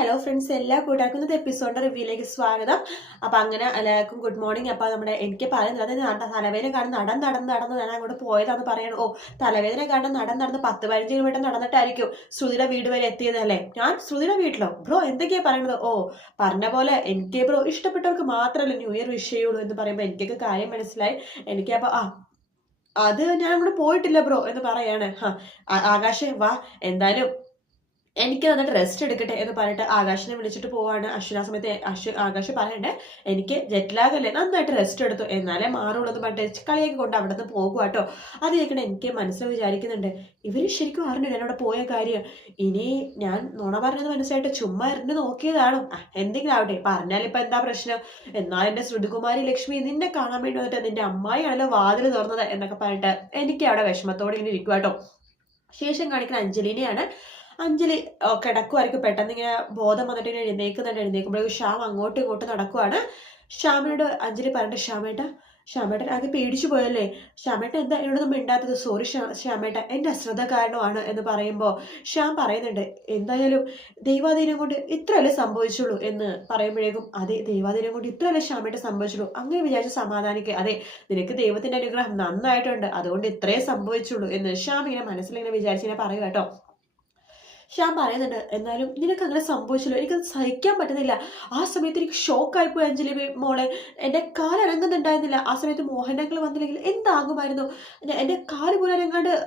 Hello friends എല്ലാ കൂട്ടാക്കുന്നത് എപ്പിസോഡിന്റെ റിവ്യൂയിലേക്ക് സ്വാഗതം. അപ്പൊ അങ്ങനെ എല്ലാവർക്കും ഗുഡ് മോർണിംഗ് അപ്പൊ നമ്മുടെ എനിക്ക് പറയുന്നത് അതായത് നട- തലവേദന കാരണം നടൻ നടന്ന് നടന്ന് ഞാൻ അങ്ങോട്ട് പോയതാന്ന് പറയണം. ഓ തലവേദന കാരണം നടൻ നടന്ന് പത്ത് പതിനഞ്ച് കിലോമീറ്റർ നടന്നിട്ടായിരിക്കും ശ്രുതിയുടെ വീട് വരെ എത്തിയതല്ലേ ഞാൻ ശ്രുതിയുടെ വീട്ടിലോ? ബ്രോ എന്തൊക്കെയാ പറയുന്നത് ഓ പറഞ്ഞ പോലെ എനിക്ക് ബ്രോ ഇഷ്ടപ്പെട്ടവർക്ക് മാത്രമല്ല ന്യൂ ഇയർ വിഷ് ചെയ്യുള്ളൂ എന്ന് പറയുമ്പോൾ എനിക്കൊക്കെ കാര്യം മനസ്സിലായി. എനിക്ക് അപ്പോൾ ആ അത് ഞാൻ അങ്ങോട്ട് പോയിട്ടില്ല ബ്രോ എന്ന് പറയാണ്. ആകാശേ വാ എന്തായാലും എനിക്ക് നന്നായിട്ട് റെസ്റ്റ് എടുക്കട്ടെ എന്ന് പറഞ്ഞിട്ട് ആകാശിനെ വിളിച്ചിട്ട് പോവാണ്. അശ്വിൻ ആ സമയത്ത് അശ്വ ആകാശ് പറയണ്ടേ എനിക്ക് ജെറ്റ്ലാഗ് അല്ലേ? നന്നായിട്ട് റെസ്റ്റ് എടുത്തു. എന്നാലേ മാറുള്ളൂ എന്ന് പറഞ്ഞിട്ട് കളിയൊക്കെ കൊണ്ട് അവിടെ നിന്ന് പോകുക കേട്ടോ അത് കേൾക്കണേ എനിക്ക് മനസ്സിൽ വിചാരിക്കുന്നുണ്ട്. ഇവർ ശരിക്കും അറിഞ്ഞു എന്നോട് പോയ കാര്യം? ഇനി ഞാൻ നുണ പറഞ്ഞത് മനസ്സിലായിട്ട് ചുമ്മാ ഇരുന്ന് നോക്കിയതാണോ എന്തെങ്കിലും ആവട്ടെ. പറഞ്ഞാലിപ്പോൾ എന്താ പ്രശ്നം? എന്നാൽ എന്റെ ശ്രുതികുമാരി ലക്ഷ്മി നിന്നെ കാണാൻ വേണ്ടി വന്നിട്ട് നിന്റെ അമ്മായിയാണല്ലോ വാതിൽ തുറന്നത് എന്നൊക്കെ പറഞ്ഞിട്ട് എനിക്ക് അവിടെ വിഷമത്തോടെ ഇങ്ങനെ ഇരിക്കുക കേട്ടോ ശേഷം കാണിക്കുന്ന അഞ്ജലിനെയാണ് അഞ്ജലി കിടക്കുമായിരിക്കും പെട്ടെന്ന് ഇങ്ങനെ ബോധം വന്നിട്ട് ഇങ്ങനെ എഴുന്നേക്കുന്നുണ്ട് എഴുന്നേക്കുമ്പോഴേക്കും ശ്യാം അങ്ങോട്ടും ഇങ്ങോട്ടും നടക്കുവാണ്. ശ്യാമിനോട് അഞ്ജലി പറഞ്ഞിട്ട് ശ്യാമേട്ട ശ്യാമേട്ടൻ ആകെ പേടിച്ചു പോയല്ലേ? ശ്യാമേട്ടൻ എന്താ എന്നോടൊന്നും മിണ്ടാത്തത്? സോറി ശ്യാമേട്ട എന്റെ അശ്രദ്ധ കാരണമാണ് എന്ന് പറയുമ്പോൾ ശ്യാം പറയുന്നുണ്ട് എന്തായാലും ദൈവാധീനം കൊണ്ട് ഇത്രയല്ലേ സംഭവിച്ചുള്ളൂ എന്ന് പറയുമ്പോഴേക്കും അതെ ദൈവാധീനം കൊണ്ട് ഇത്രയല്ലേ ശ്യാമേട്ടൻ സംഭവിച്ചുള്ളൂ അങ്ങനെ വിചാരിച്ച് സമാധാനിക്കുക. അതെ നിനക്ക് ദൈവത്തിന്റെ അനുഗ്രഹം നന്നായിട്ടുണ്ട്. അതുകൊണ്ട് ഇത്രയേ സംഭവിച്ചുള്ളൂ എന്ന് ശ്യാം ഇങ്ങനെ മനസ്സിലിങ്ങനെ വിചാരിച്ചിങ്ങനെ പറയുക കേട്ടോ. ശ്യാം പറയുന്നുണ്ട് എന്നാലും നിനക്ക് അങ്ങനെ സംഭവിച്ചല്ലോ. എനിക്കത് സഹിക്കാൻ പറ്റുന്നില്ല. ആ സമയത്ത് എനിക്ക് ഷോക്കായിപ്പോയി അഞ്ജലി ബേ- മോളെ. എന്റെ കാലനങ്ങുന്നുണ്ടായിരുന്നില്ല ആ സമയത്ത് മോഹനങ്ങൾ വന്നില്ലെങ്കിൽ എന്താകുമായിരുന്നു? എന്റെ കാൽ പോലെ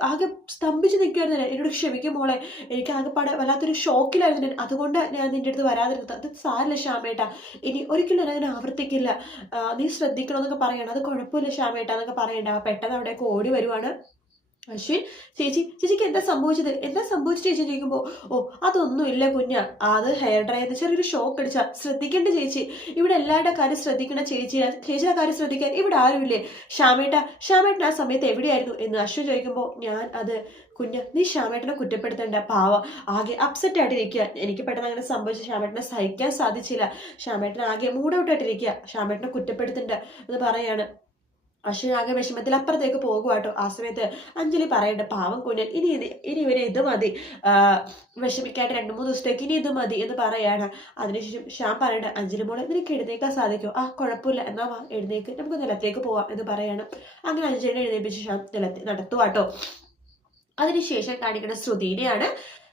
ആകെ സ്തംഭിച്ച് നിൽക്കുമായിരുന്നില്ല എന്നോട് ക്ഷമിക്കും മോളെ. എനിക്ക് ആകെപ്പാടെ വല്ലാത്തൊരു ഷോക്കിലായിരുന്നു ഞാൻ. അതുകൊണ്ട് ഞാൻ നിന്റെ അടുത്ത് വരാതിരുന്നത്. അത് സാരില്ല ശ്യാമേട്ട. ഇനി ഒരിക്കലും ഞാൻ അങ്ങനെ ആവർത്തിക്കില്ല. നീ ശ്രദ്ധിക്കണമെന്നൊക്കെ പറയണം. അത് കുഴപ്പമില്ല ശ്യാമേട്ട എന്നൊക്കെ പറയണ്ട. പെട്ടെന്ന് അവിടേക്ക് ഓടി വരുവാണ്. അശ്വിൻ ചേച്ചി ചേച്ചിക്ക് എന്താ സംഭവിച്ചത്? എന്താ സംഭവിച്ചത് ചേച്ചി ചോദിക്കുമ്പോൾ ഓ അതൊന്നും ഇല്ല കുഞ്ഞ. അത് ഹെയർ ഡ്രൈ ചെറിയൊരു ഷോക്ക് അടിച്ച. ശ്രദ്ധിക്കേണ്ട ചേച്ചി. ഇവിടെ എല്ലാവരുടെ കാര്യം ശ്രദ്ധിക്കണ ചേച്ചി ചേച്ചിയുടെ കാര്യം ശ്രദ്ധിക്കാൻ ഇവിടെ ആരുമില്ലേ? ശ്യാമേട്ട ശ്യാമേട്ടൻ ആ സമയത്ത് എവിടെയായിരുന്നു എന്ന് അശ്വിൻ ചോദിക്കുമ്പോൾ ഞാൻ അത് കുഞ്ഞ നീ ശ്യാമേട്ടനെ കുറ്റപ്പെടുത്തേണ്ട പാവ. ആകെ അപ്സെറ്റ് ആയിട്ടിരിക്കുക എനിക്ക് പെട്ടെന്ന് അങ്ങനെ സംഭവിച്ച ശ്യാമേട്ടനെ സഹിക്കാൻ സാധിച്ചില്ല. ശ്യാമേട്ടൻ ആകെ മൂഡൌട്ടായിട്ടിരിക്കുക ശ്യാമേട്ടനെ കുറ്റപ്പെടുത്തേണ്ട എന്ന് പറയാണ്. അശ്വിൻ ആകെ വിഷമത്തിൽ അപ്പുറത്തേക്ക് പോകുക കേട്ടോ. ആ സമയത്ത് അഞ്ജലി പറയേണ്ട പാവം കുഞ്ഞൻ ഇനി ഇത് ഇനി ഇവരെ ഇത് മതി. വിഷമിക്കാണ്ട് രണ്ട് മൂന്ന് ദിവസത്തേക്ക് ഇനി ഇത് മതി എന്ന് പറയാണ്. അതിനുശേഷം ശ്യാം പറയേണ്ട അഞ്ജലി മോളെ നിനക്ക് എഴുന്നേക്കാൻ സാധിക്കും? ആ കുഴപ്പമില്ല. എന്നാ വാ എഴുന്നേക്ക്. നമുക്ക് നിലത്തേക്ക് പോവാം എന്ന് പറയാണ്. അങ്ങനെ അഞ്ജലിനെ എഴുന്നേപ്പിച്ച് ശ്യാം നിലത്ത് നടത്തുവാട്ടോ അതിനുശേഷം കാണിക്കുന്ന ശ്രുതിനെയാണ്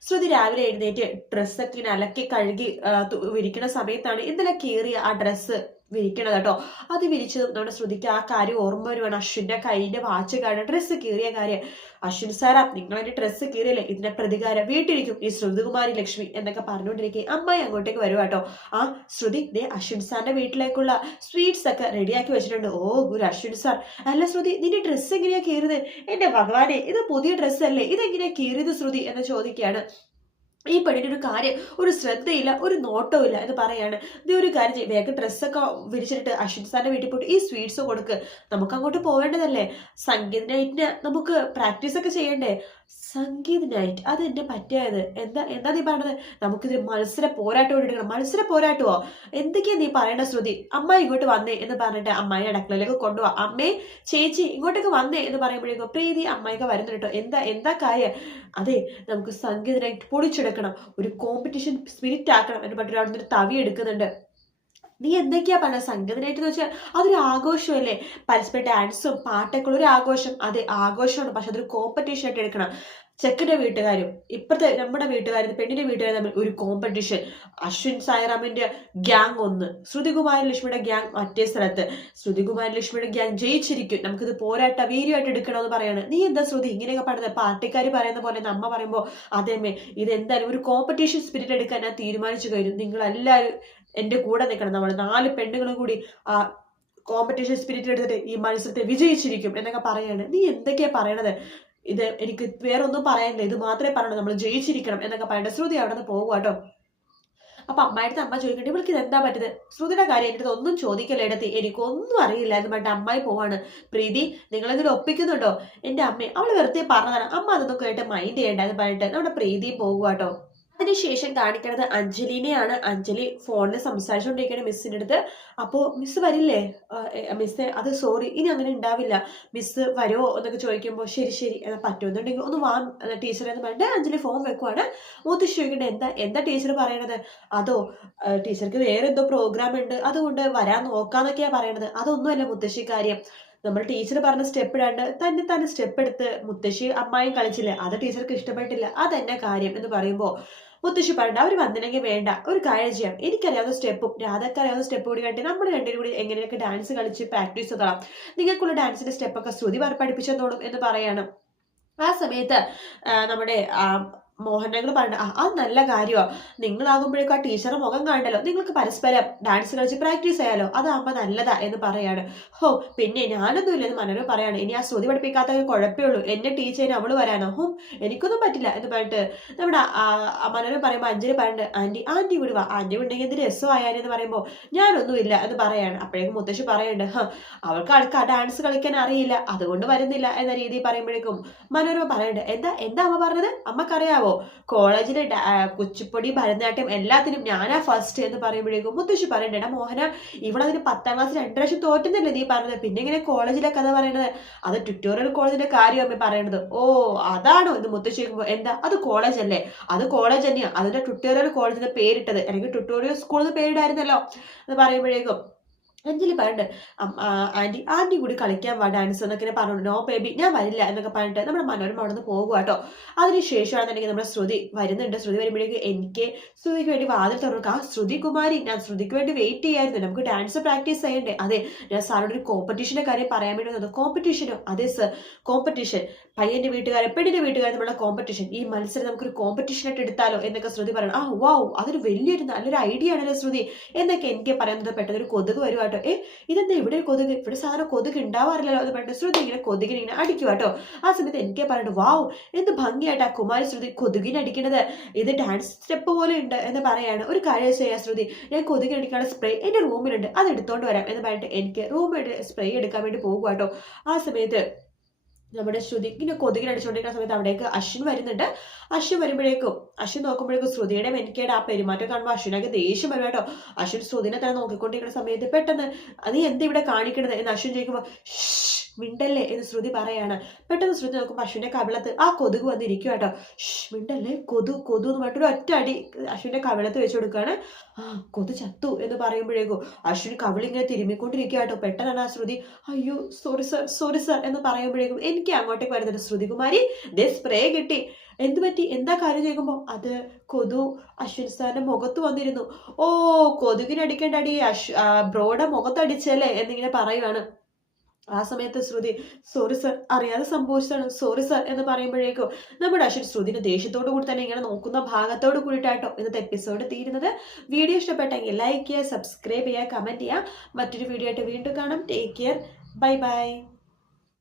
ശ്രുതി രാവിലെ എഴുന്നേറ്റ് ഡ്രസ്സൊക്കെ ഇങ്ങനെ അലക്കി കഴുകി വിരിക്കുന്ന സമയത്താണ് ഇന്നലെ കീറിയ ആ ഡ്രസ്സ് വിരിക്കണത് കേട്ടോ. അത് വിരിച്ച് നമ്മുടെ ശ്രുതിക്ക് ആ കാര്യം ഓർമ്മ വരുവാണ്. അശ്വിന്റെ കൈയിന്റെ വാച്ച് കാണാൻ ഡ്രസ്സ് കീറിയ കാര്യം. അശ്വിൻ സാറാ നിങ്ങൾ എന്റെ ഡ്രസ്സ് കീറിയല്ലേ? ഇതിന്റെ പ്രതികാരം വീട്ടിലിരിക്കും. ഈ ശ്രുതികുമാരി ലക്ഷ്മി എന്നൊക്കെ പറഞ്ഞുകൊണ്ടിരിക്കെ അമ്മായി അങ്ങോട്ടേക്ക് വരുവാ കേട്ടോ. ആ ശ്രുതി ദേ അശ്വിൻ സാറിന്റെ വീട്ടിലേക്കുള്ള സ്വീറ്റ്സ് ഒക്കെ റെഡിയാക്കി വെച്ചിട്ടുണ്ട്. ഓ ഒരു അശ്വിൻ സാർ. അല്ല ശ്രുതി നിന്റെ ഡ്രസ്സ് എങ്ങനെയാ കീറിയത്? എന്റെ ഭഗവാനെ ഇത് പുതിയ ഡ്രസ്സ് അല്ലേ? ഇതെങ്ങനെയാ കീറിയത് ശ്രുതി എന്ന് ചോദിക്കുകയാണ്. ഈ ഒരു കാര്യം ഒരു ശ്രദ്ധയില്ല ഒരു നോട്ടവും എന്ന് പറയാണ്. നീ ഒരു കാര്യം ചെയ്യും വേഗം ഡ്രസ്സൊക്കെ വിരിച്ചിട്ട് അശ്വിൻ സാറിന്റെ വീട്ടിൽ പോയിട്ട് ഈ സ്വീറ്റ്സ് കൊടുക്ക്. നമുക്ക് അങ്ങോട്ട് പോവേണ്ടതല്ലേ? സംഗീത നൈറ്റിന് നമുക്ക് പ്രാക്ടീസ് ഒക്കെ ചെയ്യണ്ടേ? സംഗീത നൈറ്റ് അത് എന്നെ പറ്റിയത്. എന്താ എന്താ നീ പറഞ്ഞത് നമുക്കിതിൽ മത്സര പോരാട്ടം എടുക്കണം. മത്സര പോരാട്ടമോ? എന്തൊക്കെയാ നീ പറയേണ്ട ശ്രുതി? അമ്മ ഇങ്ങോട്ട് വന്നേ എന്ന് പറഞ്ഞിട്ട് അമ്മായി അടക്കളയിലേക്ക് കൊണ്ടുപോവാ അമ്മേ ചേച്ചി ഇങ്ങോട്ടേക്ക് വന്നേ എന്ന് പറയുമ്പോഴേക്കും പ്രീതി അമ്മായിക്ക് വരുന്നുണ്ട് കേട്ടോ എന്താ എന്താ കാര്യം? അതെ നമുക്ക് സംഗീത നൈറ്റ് പൊളിച്ചെടുക്കണം ഒരു കോമ്പറ്റീഷൻ സ്പിരിറ്റ് ആക്കണം എന്ന് പറഞ്ഞിട്ട് അവിടെ നിന്ന് തവി എടുക്കുന്നുണ്ട്. നീ എന്തൊക്കെയാ പല സംഗതിനായിട്ട് വെച്ചാൽ അതൊരു ആഘോഷമല്ലേ? പരസ്പരം ഡാൻസും പാട്ടൊക്കെ ഒരു ആഘോഷം. അതെ ആഘോഷമാണ്. പക്ഷെ അതൊരു കോമ്പറ്റീഷൻ ആയിട്ട് എടുക്കണം. ചെക്കന്റെ വീട്ടുകാരും ഇപ്പോഴത്തെ നമ്മുടെ വീട്ടുകാരും പെണ്ണിന്റെ വീട്ടുകാരും തമ്മിൽ ഒരു കോമ്പറ്റീഷൻ അശ്വിൻ സായിറാമിന്റെ ഗ്യാങ് ഒന്ന് ശ്രുതികുമാരി ലക്ഷ്മിയുടെ ഗ്യാങ് മറ്റേ സ്ഥലത്ത്. ശ്രുതികുമാരി ലക്ഷ്മിയുടെ ഗ്യാങ് ജയിച്ചിരിക്കും. നമുക്കിത് പോരാട്ട വീര്യമായിട്ട് എടുക്കണമെന്ന് പറയാണ്. നീ എന്താ ശ്രുതി? ഇങ്ങനെയൊക്കെ പറയുന്നത് പാർട്ടിക്കാർ പറയുന്ന പോലെ നമ്മ പറയുമ്പോൾ അതേമേ ഇതെന്തായാലും ഒരു കോമ്പറ്റീഷൻ സ്പിരിറ്റ് എടുക്കാൻ ഞാൻ തീരുമാനിച്ചു കഴിഞ്ഞു. നിങ്ങളെല്ലാവരും എന്റെ കൂടെ നിൽക്കണം. നമ്മൾ നാല് പെണ്ണുങ്ങളും കൂടി ആ കോമ്പറ്റീഷൻ സ്പിരിറ്റ് എടുത്തിട്ട് ഈ മത്സരത്തെ വിജയിച്ചിരിക്കും എന്നൊക്കെ പറയാണ്. നീ എന്തൊക്കെയാ പറയണത്? ഇത് എനിക്ക് വേറെ ഒന്നും പറയാനില്ല ഇത് മാത്രമേ പറയണു. നമ്മൾ ജയിച്ചിരിക്കണം എന്നൊക്കെ പറയണ്ട. ശ്രുതി അവിടെ നിന്ന് പോകുക കേട്ടോ. അപ്പൊ അമ്മായിടത്ത് അമ്മ ചോദിക്കട്ടെ ഇവൾക്ക് ഇതെന്താ പറ്റുന്നത് ശ്രുതിയുടെ കാര്യം എന്റെ ഒന്നും ചോദിക്കല്ലേ എടുത്ത് എനിക്കൊന്നും അറിയില്ല എന്ന് പറഞ്ഞിട്ട് അമ്മായി പോവാണ്. പ്രീതി നിങ്ങളിതിൽ ഒപ്പിക്കുന്നുണ്ടോ? എന്റെ അമ്മ അവൾ വെറുതെ പറഞ്ഞതാണ്. അമ്മ അതൊന്നും കേട്ട് മൈൻഡ് ചെയ്യണ്ട എന്ന് പറഞ്ഞിട്ട് നമ്മുടെ പ്രീതി പോകുക കേട്ടോ. അതിനുശേഷം കാണിക്കണത് അഞ്ജലിനെയാണ്. അഞ്ജലി ഫോണിൽ സംസാരിച്ചുകൊണ്ടിരിക്കുകയാണ് മിസ്സിന്റെ അടുത്ത്. അപ്പോൾ മിസ് വരില്ലേ? മിസ് അത് സോറി ഇനി അങ്ങനെ ഉണ്ടാവില്ല. മിസ് വരുമോ എന്നൊക്കെ ചോദിക്കുമ്പോൾ ശരി ശരി എന്നാൽ പറ്റുമെന്നുണ്ടെങ്കിൽ ഒന്ന് വാ ടീച്ചറെ എന്ന് പറഞ്ഞിട്ട് അഞ്ജലി ഫോൺ വെക്കുവാണ്. മൂത്ത് ചോദിക്കേണ്ടത് എന്താ എന്താ ടീച്ചർ പറയണത്? അതോ ടീച്ചർക്ക് വേറെ എന്തോ പ്രോഗ്രാം ഉണ്ട്. അതുകൊണ്ട് വരാൻ നോക്കാന്നൊക്കെയാണ് പറയണത്. അതൊന്നുമല്ല മുത്തശ്ശി കാര്യം. നമ്മൾ ടീച്ചർ പറഞ്ഞ സ്റ്റെപ്പ് ഇടാണ്ട് തന്നെ തന്നെ സ്റ്റെപ്പ് എടുത്ത് മുത്തശ്ശി അമ്മായും കളിച്ചില്ല? അത് ടീച്ചർക്ക് ഇഷ്ടപ്പെട്ടില്ല. അതെന്നെ കാര്യം എന്ന് പറയുമ്പോൾ മുത്തശ്ശി പറഞ്ഞിട്ട് അവർ വന്നില്ലെങ്കിൽ വേണ്ട. ഒരു കാര്യം ചെയ്യാം. എനിക്കറിയാവുന്ന സ്റ്റെപ്പും രാധക്ക് അറിയാവുന്ന സ്റ്റെപ്പ് കൂടി കണ്ടി നമ്മൾ രണ്ടുപേരും കൂടി എങ്ങനെയൊക്കെ ഡാൻസ് കളിച്ച് പ്രാക്ടീസ് തുടങ്ങാം നിങ്ങൾക്കുള്ള ഡാൻസിന്റെ സ്റ്റെപ്പൊക്കെ ശ്രുതി പഠിപ്പിച്ചെന്നോളും എന്ന് പറയാണ്. ആ സമയത്ത് നമ്മുടെ മോഹനങ്ങൾ പറഞ്ഞു ആ അത് നല്ല കാര്യമാണ് നിങ്ങളാകുമ്പോഴേക്കും ആ ടീച്ചറെ മുഖം കാണണ്ടല്ലോ. നിങ്ങൾക്ക് പരസ്പരം ഡാൻസ് കളിച്ച് പ്രാക്ടീസ് ചെയ്യാലോ. അതാകുമ്പോൾ നല്ലതാ എന്ന് പറയാണ്. ഹോ പിന്നെ ഞാനൊന്നും ഇല്ലെന്ന് മനോരമ പറയാണ്. ഇനി ആ ശ്രുതി പഠിപ്പിക്കാത്ത കുഴപ്പമേ ഉള്ളൂ. എന്നെ ടീച്ചറിന് അവൾ വരാനോ? ഹും എനിക്കൊന്നും പറ്റില്ല എന്ന് പറഞ്ഞിട്ട് നമ്മുടെ മനോരമ പറയുമ്പോൾ അഞ്ജലി പറയുന്നുണ്ട് ആന്റി ആന്റി വിടുവ വാ. ഉണ്ടെങ്കിൽ എന്ത് എന്ന് പറയുമ്പോൾ ഞാനൊന്നും ഇല്ല എന്ന് പറയാണ്. അപ്പോഴേക്കും മുത്തശ്ശി പറയുന്നുണ്ട് അവൾക്ക് ആൾക്ക് ഡാൻസ് കളിക്കാൻ അറിയില്ല. അതുകൊണ്ട് വരുന്നില്ല എന്ന രീതിയിൽ പറയുമ്പോഴേക്കും മനോരമ പറയുന്നുണ്ട് എന്താ എന്താ അമ്മ പറഞ്ഞത്? അമ്മക്കറിയാവോ കോളേജിലെ കുച്ചിപ്പൊടി ഭരതനാട്യം എല്ലാത്തിനും ഞാനാ ഫസ്റ്റ് എന്ന് പറയുമ്പോഴേക്കും മുത്തശ്ശി പറയണ്ടേടാ മോഹന ഇവളതിന് പത്താം ക്ലാസ് രണ്ടു പ്രാവശ്യം തോറ്റുന്നില്ല നീ പറഞ്ഞത്? പിന്നെ ഇങ്ങനെ കോളേജിലെ കഥ പറയണത്? അത് ട്യൂട്ടോറിയൽ കോളേജിന്റെ കാര്യം അമ്മ പറയണത്. ഓ അതാണോ? എന്ന് മുത്തശ്ശി എന്താ? അത് കോളേജ് അല്ലേ? അത് കോളേജ് തന്നെയാണ് അതിന്റെ ട്യൂട്ടോറിയൽ കോളേജിന്റെ പേരിട്ടത്. അല്ലെങ്കിൽ ട്യൂട്ടോറിയൽ സ്കൂളിൽ പേരിടായിരുന്നല്ലോ. എന്ന് പറയുമ്പോഴേക്കും അഞ്ജലി പറഞ്ഞിട്ട് ആന്റി ആന്റി കൂടി കളിക്കാൻ വാ ഡാൻസ് എന്നൊക്കെ പറഞ്ഞു നോ ബേബി ഞാൻ വരില്ല എന്നൊക്കെ പറഞ്ഞിട്ട് നമ്മുടെ മനോരമ അവിടെ നിന്ന് പോകുക കേട്ടോ അതിനുശേഷമാണെന്നുണ്ടെങ്കിൽ നമ്മുടെ ശ്രുതി വരുന്നുണ്ട്. ശ്രുതി വരുമ്പോഴേക്കും എനിക്ക് ശ്രുതിക്ക് വേണ്ടി വാതിൽ തുറക്കുക ആ ശ്രുതി കുമാരി ഞാൻ ശ്രുതിക്ക് വേണ്ടി വെയിറ്റ് ചെയ്യായിരുന്നു. നമുക്ക് ഡാൻസ് പ്രാക്ടീസ് ചെയ്യണ്ടേ? അതെ ഞാൻ സാറോട് ഒരു കോമ്പറ്റീഷന്റെ കാര്യം പറയാൻ വേണ്ടി വന്നത്. കോമ്പറ്റീഷനോ അതെ സർ കോമ്പറ്റീഷൻ പയ്യന്റെ വീട്ടുകാരെ പെണ്ണിന്റെ വീട്ടുകാരെ നമ്മുടെ കോമ്പറ്റീഷൻ ഈ മത്സരം നമുക്കൊരു കോമ്പറ്റീഷൻ ആയിട്ട് എടുത്താലോ എന്നൊക്കെ ശ്രുതി പറയണം. ആ വാവ് അതൊരു വലിയൊരു നല്ലൊരു ഐഡിയ ആണല്ലോ ശ്രുതി. എന്നൊക്കെ എനിക്ക് പറയുന്നത് പെട്ടെന്ന് ഒരു കൊതുക് വരുവാ കേട്ടോ. ഏ ഇതെന്താ ഇവിടെ കൊതുക്? ഇവിടെ സാധാരണ കൊതുക് ഉണ്ടാവാറില്ലല്ലോ എന്ന് പറഞ്ഞിട്ട് ശ്രുതി ഇങ്ങനെ കൊതുകിനെ ഇങ്ങനെ അടിക്കുക കേട്ടോ. ആ സമയത്ത് എനിക്ക് പറഞ്ഞിട്ട് വാവ് എന്ത് ഭംഗിയായിട്ടാ കുമാരി ശ്രുതി കൊതുകിനെ അടിക്കണത്. ഇത് ഡാൻസ് സ്റ്റെപ്പ് പോലെ ഉണ്ട് എന്ന് പറയാണ് ഒരു കാര്യം ചെയ്യാ ശ്രുതി. ഞാൻ കൊതുകിനെ അടിക്കാനുള്ള സ്പ്രേ എന്റെ റൂമിലുണ്ട് അത് എടുത്തോണ്ട് വരാം എന്ന് പറഞ്ഞിട്ട് എനിക്ക് റൂമിൽ സ്പ്രേ എടുക്കാൻ വേണ്ടി പോകുക കേട്ടോ. ആ സമയത്ത് നമ്മുടെ ശ്രുതി ഇങ്ങനെ കൊതുകിനടിച്ചുകൊണ്ടിരിക്കുന്ന സമയത്ത് അവിടേക്ക് അശ്വിൻ വരുന്നുണ്ട്. അശ്വിൻ വരുമ്പോഴേക്കും അശ്വിൻ നോക്കുമ്പോഴേക്കും ശ്രുതിയുടെ മെനിക്കയുടെ ആ പെരുമാറ്റം കാണുമ്പോൾ അശ്വിനൊക്കെ ദേഷ്യം വരും കേട്ടോ. അശ്വിൻ ശ്രുതിനെ തന്നെ നോക്കിക്കൊണ്ടിരിക്കുന്ന സമയത്ത് പെട്ടെന്ന് നീ എന്താ ഇവിടെ കാണിക്കണത്? എന്ന് അശ്വിൻ ചോദിക്കുമ്പോൾ മിണ്ടല്ലേ? എന്ന് ശ്രുതി പറയാണ്. പെട്ടെന്ന് ശ്രുതി നോക്കുമ്പോൾ അശ്വിന്റെ കവിളത്ത് ആ കൊതുക് വന്നിരിക്കും കേട്ടോ. മിണ്ടല്ലേ? കൊതു കൊതു എന്ന് പറഞ്ഞിട്ട് ഒറ്റ അടി അശ്വിന്റെ കവിളത്ത് വെച്ച് കൊടുക്കുകയാണ് കൊതു ചത്തു എന്ന് പറയുമ്പോഴേക്കും അശ്വിൻ കവിളിങ്ങനെ തിരുമ്മിക്കൊണ്ടിരിക്കുക കേട്ടോ പെട്ടെന്നാണ് ആ ശ്രുതി അയ്യോ സോറി സർ സോറി സർ എന്ന് പറയുമ്പോഴേക്കും എനിക്ക് അങ്ങോട്ടേക്ക് വരുന്നുണ്ട് ശ്രുതികുമാരി ദേ സ്പ്രേ കിട്ടി. എന്ത് പറ്റി? എന്താ കാര്യം? ചോദിക്കുമ്പോൾ അത് കൊതു അശ്വിൻ സാറിന്റെ മുഖത്ത് വന്നിരുന്നു. ഓ കൊതുകിനടിക്കേണ്ട അടി അശ്വ ബ്രോയുടെ മുഖത്തടിച്ചല്ലേ? എന്നിങ്ങനെ പറയുവാണ്. ആ സമയത്ത് ശ്രുതി സോറി സർ അറിയാതെ സംഭവിച്ചതാണ്. സോറി സർ എന്ന് പറയുമ്പോഴേക്കും നമ്മുടെ അശ്വിൻ ശ്രുതിന് ദേഷ്യത്തോടു കൂടി തന്നെ ഇങ്ങനെ നോക്കുന്ന ഭാഗത്തോട് കൂടിയിട്ടാട്ടോ ഇന്നത്തെ എപ്പിസോഡ് തീരുന്നത്. വീഡിയോ ഇഷ്ടപ്പെട്ടെങ്കിൽ ലൈക്ക് ചെയ്യുക സബ്സ്ക്രൈബ് ചെയ്യുക കമന്റ് ചെയ്യുക. മറ്റൊരു വീഡിയോ ആയിട്ട് വീണ്ടും കാണാം. Take care bye bye